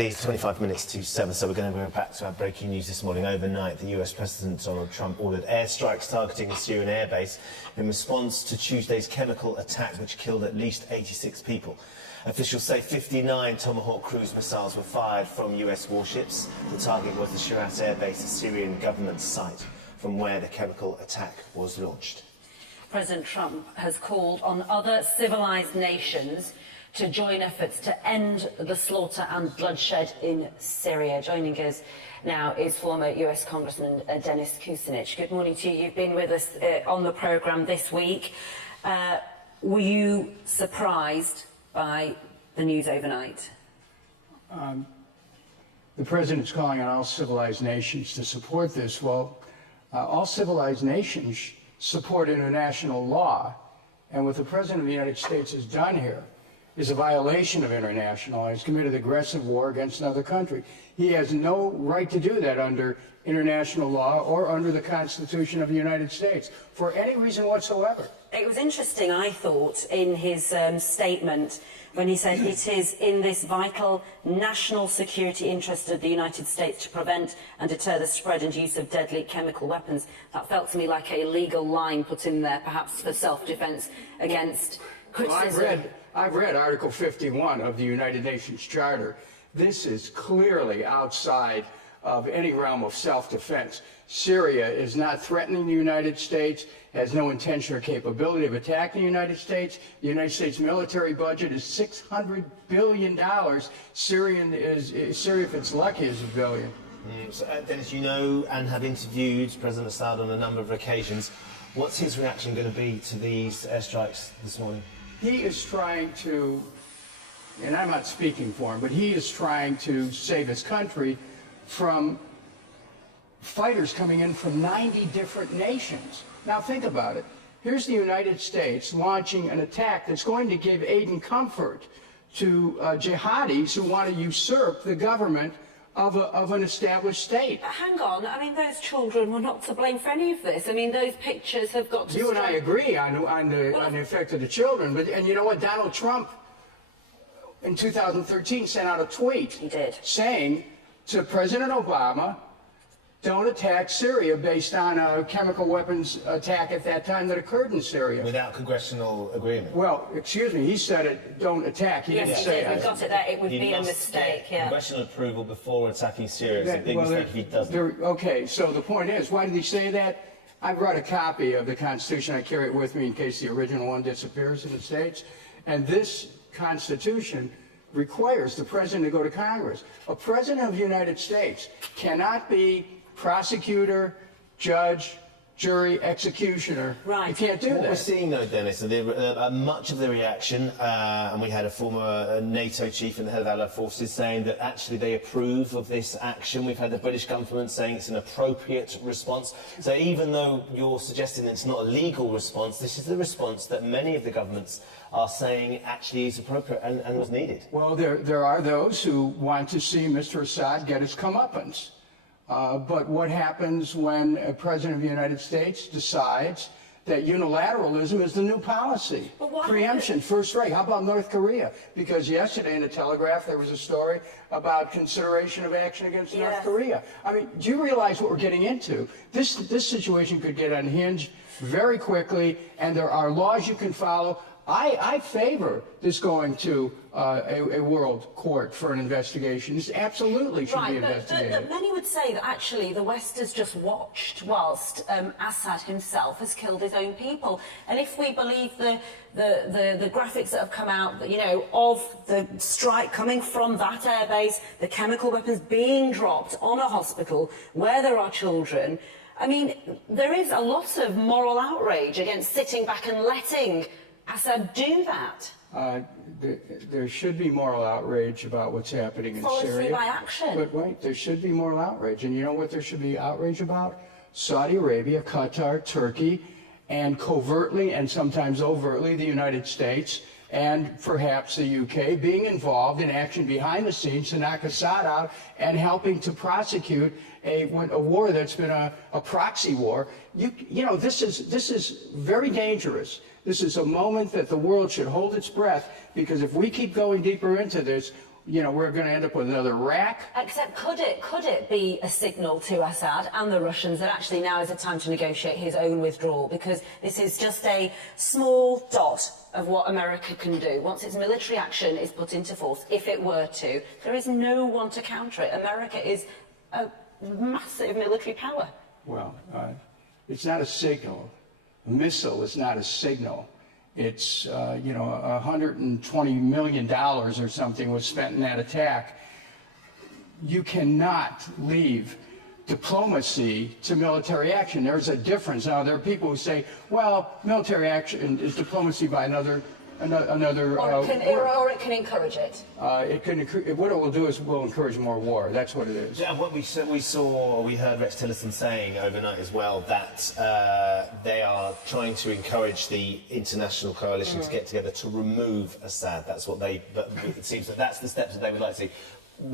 It is 25 minutes to 7, so we're going to go back to our breaking news this morning. Overnight, the US President Donald Trump ordered airstrikes targeting a Syrian airbase in response to Tuesday's chemical attack, which killed at least 86 people. Officials say 59 Tomahawk cruise missiles were fired from US warships. The target was the Shirat airbase, a Syrian government site from where the chemical attack was launched. President Trump has called on other civilized nations to join efforts to end the slaughter and bloodshed in Syria. Joining us now is former US Congressman Dennis Kucinich. Good morning to you. You've been with us on the programme this week. Were you surprised by the news overnight? The President's calling on all civilized nations to support this. Well, all civilized nations support international law, and what the President of the United States has done here is a violation of international law. He's committed aggressive war against another country. He has no right to do that under international law or under the Constitution of the United States for any reason whatsoever. It was interesting, I thought, in his statement when he said it is in this vital national security interest of the United States to prevent and deter the spread and use of deadly chemical weapons. That felt to me like a legal line put in there, perhaps for self-defense against criticism. Well, I've read Article 51 of the United Nations Charter. This is clearly outside of any realm of self-defense. Syria is not threatening the United States, has no intention or capability of attacking the United States. The United States military budget is $600 billion. Syria, if it's lucky, is $1 billion. So, Dennis, you know and have interviewed President Assad on a number of occasions. What's his reaction going to be to these airstrikes this morning? He is trying to, and I'm not speaking for him, but he is trying to save his country from fighters coming in from 90 different nations. Now think about it. Here's the United States launching an attack that's going to give aid and comfort to jihadis who want to usurp the government of an established state. But hang on, I mean, those children were not to blame for any of this. I mean, those pictures have got to... You and I agree on the effect of the children, and you know what? Donald Trump, in 2013, sent out a tweet. He did. Saying to President Obama, don't attack Syria based on a chemical weapons attack at that time that occurred in Syria. Without congressional agreement? Well, excuse me, he said it, don't attack. He didn't say we've got it there. It would be a mistake, yeah. Congressional approval before attacking Syria. It's a big mistake if he doesn't. Okay, so the point is, why did he say that? I brought a copy of the Constitution. I carry it with me in case the original one disappears in the States. And this Constitution requires the President to go to Congress. A President of the United States cannot be prosecutor, judge, jury, executioner. Right. You can't do that. What we're seeing, though, Dennis, much of the reaction, and we had a former NATO chief and the head of Allied forces saying that actually they approve of this action. We've had the British government saying it's an appropriate response. So even though you're suggesting it's not a legal response, this is the response that many of the governments are saying actually is appropriate and was needed. Well, there are those who want to see Mr. Assad get his comeuppance. But what happens when a president of the United States decides that unilateralism is the new policy? Preemption, first rate. How about North Korea? Because yesterday in the Telegraph there was a story about consideration of action against North Korea. I mean, do you realize what we're getting into? This situation could get unhinged very quickly, and there are laws you can follow. I favor this going to a world court for an investigation. This absolutely should be investigated. But many would say that actually the West has just watched whilst Assad himself has killed his own people. And if we believe the graphics that have come out, you know, of the strike coming from that airbase, the chemical weapons being dropped on a hospital where there are children, I mean, there is a lot of moral outrage against sitting back and letting Assad do that. There should be moral outrage about what's happening in Syria. Follow through by action. But wait, there should be moral outrage. And you know what there should be outrage about? Saudi Arabia, Qatar, Turkey, and covertly and sometimes overtly the United States and perhaps the UK being involved in action behind the scenes to knock Assad out and helping to prosecute a war that's been a proxy war. You know, this is very dangerous. This is a moment that the world should hold its breath, because if we keep going deeper into this, you know, we're going to end up with another Iraq. Except could it be a signal to Assad and the Russians that actually now is the time to negotiate his own withdrawal? Because this is just a small dot of what America can do. Once its military action is put into force, if it were to, there is no one to counter it. America is a massive military power. Well, it's not a signal. A missile is not a signal. It's, you know, $120 million or something was spent in that attack. You cannot leave diplomacy to military action. There's a difference. Now, there are people who say, well, military action is diplomacy by another Or it can encourage it. What it will do is will encourage more war. That's what it is. Yeah, what we heard Rex Tillerson saying overnight as well, that they are trying to encourage the international coalition to get together to remove Assad. That's what but it seems that that's the steps that they would like to see.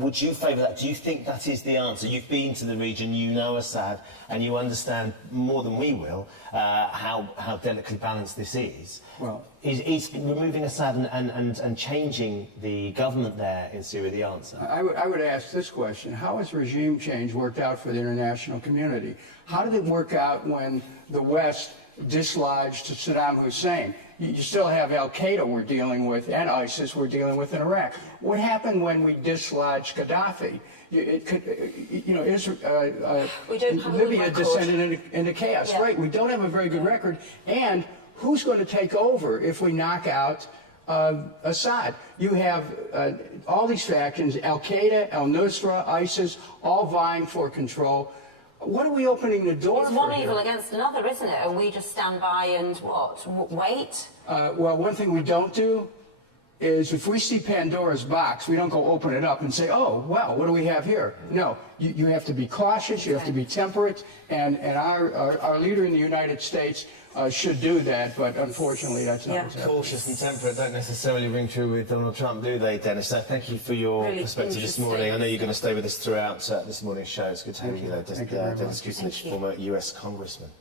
Would you favour that? Do you think that is the answer? You've been to the region, you know Assad, and you understand more than we will how delicately balanced this is. Well, is removing Assad and changing the government there in Syria the answer? I would ask this question. How has regime change worked out for the international community? How did it work out when the West dislodged Saddam Hussein? You still have Al-Qaeda we're dealing with and ISIS we're dealing with in Iraq. What happened when we dislodged Gaddafi? Libya descended into chaos. Yeah. Right, we don't have a very good record. And who's going to take over if we knock out Assad? You have all these factions, Al-Qaeda, Al-Nusra, ISIS, all vying for control. What are we opening the door for? It's one evil against another, isn't it? And we just stand by and wait? Well, one thing we don't do is if we see Pandora's box, we don't go open it up and say, oh, well, what do we have here? No, you have to be cautious, you have to be temperate, and our leader in the United States should do that, but unfortunately that's not what's happening. Cautious and temperate don't necessarily ring true with Donald Trump, do they, Dennis? So thank you for your perspective this morning. I know you're going to stay with us throughout this morning's show. It's good to have you, though, Dennis Kucinich, former US Congressman.